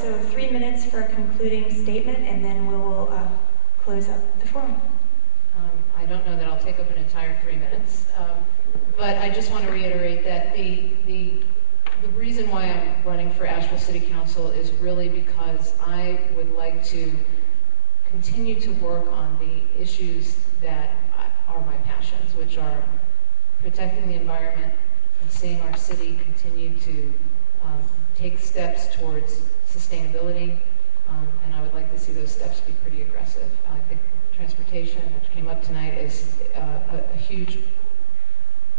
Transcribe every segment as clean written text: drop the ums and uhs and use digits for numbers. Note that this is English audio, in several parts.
So 3 minutes for a concluding statement, and then we will close up the forum. I don't know that I'll take up an entire 3 minutes, but I just want to reiterate that the reason why I'm running for Asheville City Council is really because I would like to continue to work on the issues that are my passions, which are protecting the environment and seeing our city continue to take steps towards sustainability, and I would like to see those steps be pretty aggressive. I think transportation, which came up tonight, is a huge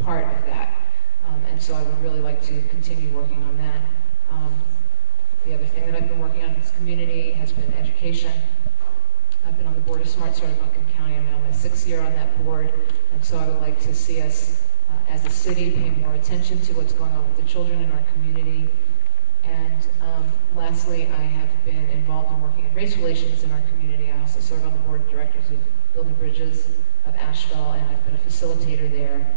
part of that, and so I would really like to continue working on that. The other thing that I've been working on in this community has been education. I've been on the board of Smart Start Buncombe County. I'm now in my 6th year on that board, and so I would like to see us as a city pay more attention to what's going on with the children in our community. And lastly, I have been involved in working in race relations in our community. I also serve on the board of directors of Building Bridges of Asheville, and I've been a facilitator there.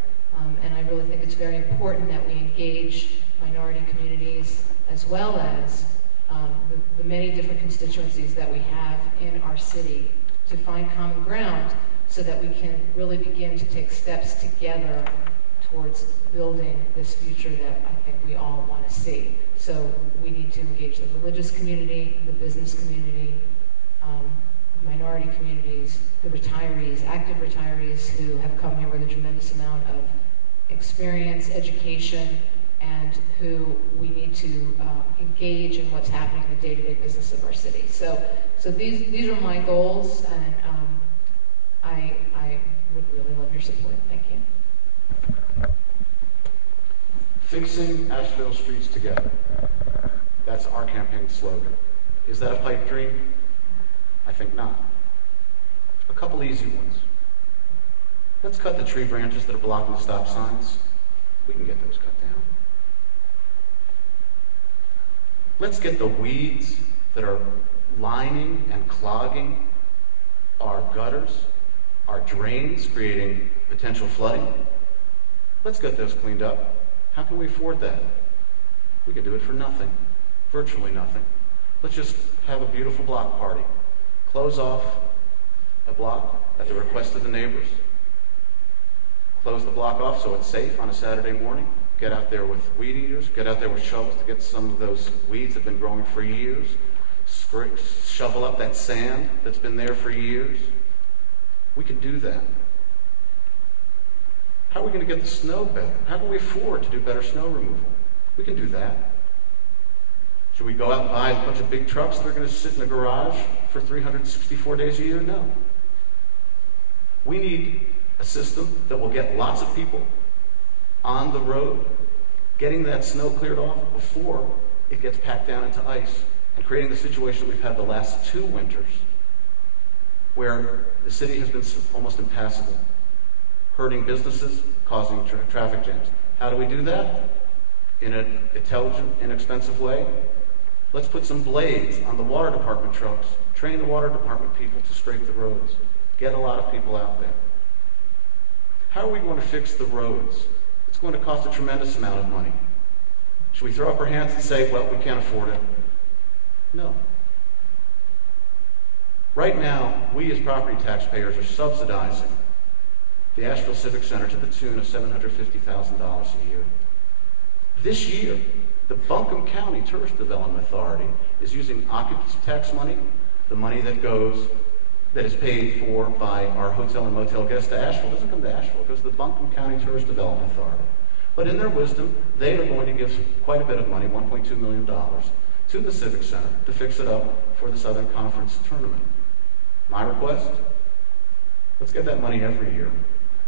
And I really think it's very important that we engage minority communities as well as the many different constituencies that we have in our city to find common ground so that we can really begin to take steps together towards building this future that I think we all want to see. So we need to engage the religious community, the business community, minority communities, the retirees, active retirees who have come here with a tremendous amount of experience, education, and who we need to engage in what's happening in the day-to-day business of our city. So these are my goals, and I would really love your support. Thank you. Fixing Asheville streets together. That's our campaign slogan. Is that a pipe dream? I think not. A couple easy ones. Let's cut the tree branches that are blocking the stop signs. We can get those cut down. Let's get the weeds that are lining and clogging our gutters, our drains, creating potential flooding. Let's get those cleaned up. How can we afford that? We can do it for nothing, virtually nothing. Let's just have a beautiful block party. Close off a block at the request of the neighbors. Close the block off so it's safe on a Saturday morning. Get out there with weed eaters. Get out there with shovels to get some of those weeds that have been growing for years. Shovel up that sand that's been there for years. We can do that. How are we going to get the snow better? How can we afford to do better snow removal? We can do that. Should we go out and buy a bunch of big trucks that are going to sit in the garage for 364 days a year? No. We need a system that will get lots of people on the road, getting that snow cleared off before it gets packed down into ice, and creating the situation we've had the last 2 winters, where the city has been almost impassable, hurting businesses, causing traffic jams. How do we do that? In an intelligent, inexpensive way? Let's put some blades on the water department trucks, train the water department people to scrape the roads, get a lot of people out there. How are we going to fix the roads? It's going to cost a tremendous amount of money. Should we throw up our hands and say, well, we can't afford it? No. Right now, we as property taxpayers are subsidizing the Asheville Civic Center to the tune of $750,000 a year. This year, the Buncombe County Tourist Development Authority is using occupancy tax money, the money that is paid for by our hotel and motel guests to Asheville. It doesn't come to Asheville, it goes to the Buncombe County Tourist Development Authority. But in their wisdom, they are going to give quite a bit of money, $1.2 million, to the Civic Center to fix it up for the Southern Conference tournament. My request? Let's get that money every year.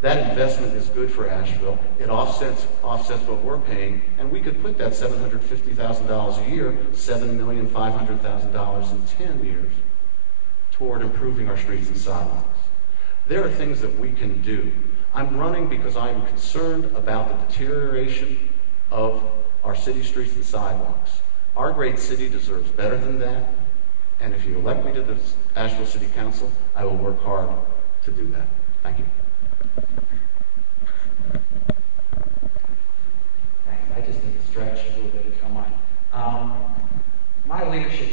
That investment is good for Asheville. It offsets what we're paying, and we could put that $750,000 a year, $7,500,000 in 10 years, toward improving our streets and sidewalks. There are things that we can do. I'm running because I'm concerned about the deterioration of our city streets and sidewalks. Our great city deserves better than that, and if you elect me to the Asheville City Council, I will work hard to do that. Thank you. Thanks. I just need to stretch a little bit if you don't mind. My leadership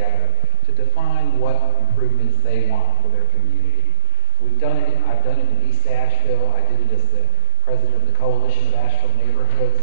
together to define what improvements they want for their community. I've done it in East Asheville. I did it as the president of the Coalition of Asheville Neighborhoods.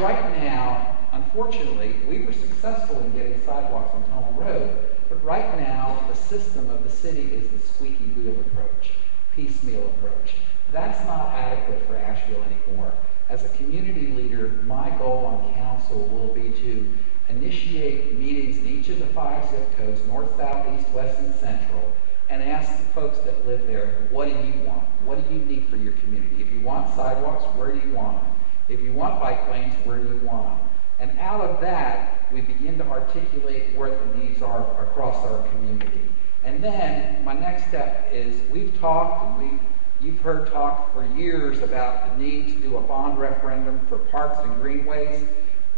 Right now, unfortunately, we were successful in getting sidewalks on Tunnel Road, but right now, the system of the city is the squeaky wheel approach, piecemeal approach. That's not adequate for Asheville anymore. As a community leader, my goal on council will be to initiate meetings in each of the 5 zip codes, north, south, east, west, and central, and ask the folks that live there, what do you want? What do you need for your community? If you want sidewalks, where do you want them? If you want bike lanes, where do you want them? And out of that, we begin to articulate what the needs are across our community. And then my next step is we've talked and you've heard talk for years about the need to do a bond referendum for parks and greenways.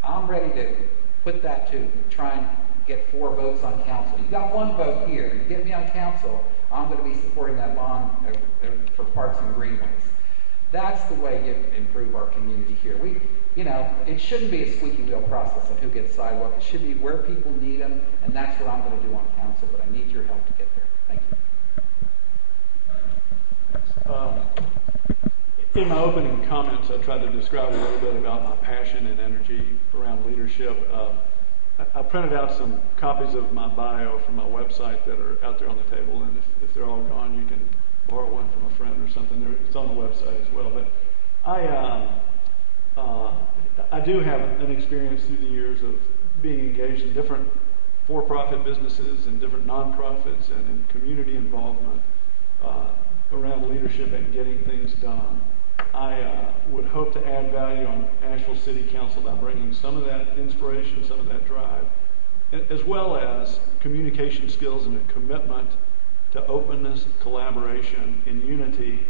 I'm ready to put that to try and get 4 votes on council. You got 1 vote here. You get me on council, I'm going to be supporting that bond for parks and greenways. That's the way you improve our community here. It shouldn't be a squeaky wheel process on who gets sidewalk. It should be where people need them, and that's what I'm going to do on council, but I need your help to get there. Thank you. In my opening comments, I tried to describe a little bit about my passion and energy around leadership. I printed out some copies of my bio from my website that are out there on the table, and if they're all gone, you can borrow one from a friend or something. It's on the website as well. But I do have an experience through the years of being engaged in different for-profit businesses and different nonprofits and in community involvement around leadership and getting things done. I would hope to add value on Asheville City Council by bringing some of that inspiration, some of that drive, as well as communication skills and a commitment to openness, collaboration, and unity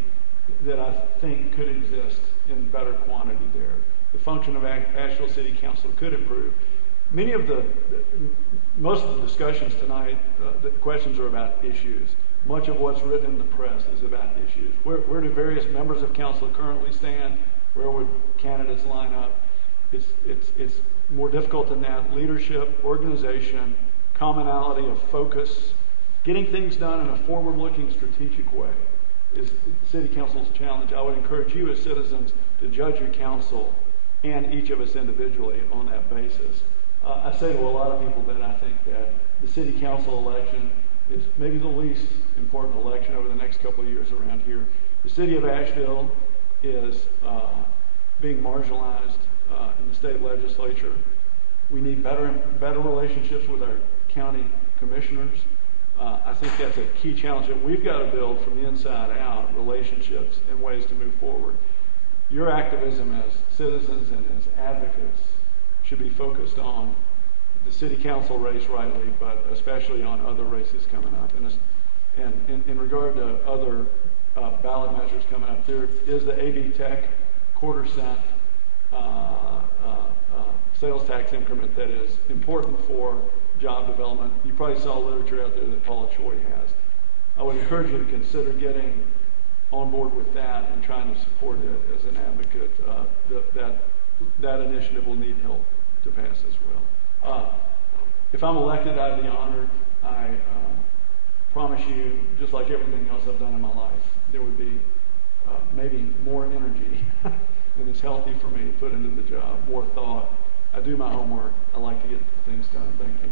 that I think could exist in better quantity there. The function of Asheville City Council could improve. Most of the discussions tonight, the questions are about issues. Much of what's written in the press is about issues. Where do various members of council currently stand? Where would candidates line up? It's more difficult than that. Leadership, organization, commonality of focus, getting things done in a forward-looking, strategic way is City Council's challenge. I would encourage you as citizens to judge your council and each of us individually on that basis. I say to a lot of people that I think that the City Council election is maybe the least important election over the next couple of years around here. The city of Asheville is being marginalized in the state legislature. We need better relationships with our county commissioners. I think that's a key challenge that we've got to build from the inside out, relationships and ways to move forward. Your activism as citizens and as advocates should be focused on the city council race rightly, but especially on other races coming up. And in regard to other ballot measures coming up, there is the AB Tech quarter-cent sales tax increment that is important for job development. You probably saw literature out there that Paula Choi has. I would encourage you to consider getting on board with that and trying to support it as an advocate. That initiative will need help to pass as well. If I'm elected, I'd be honored. I promise you, just like everything else I've done in my life, there would be maybe more energy than is healthy for me to put into the job, more thought. I do my homework. I like to get things done. Thank you.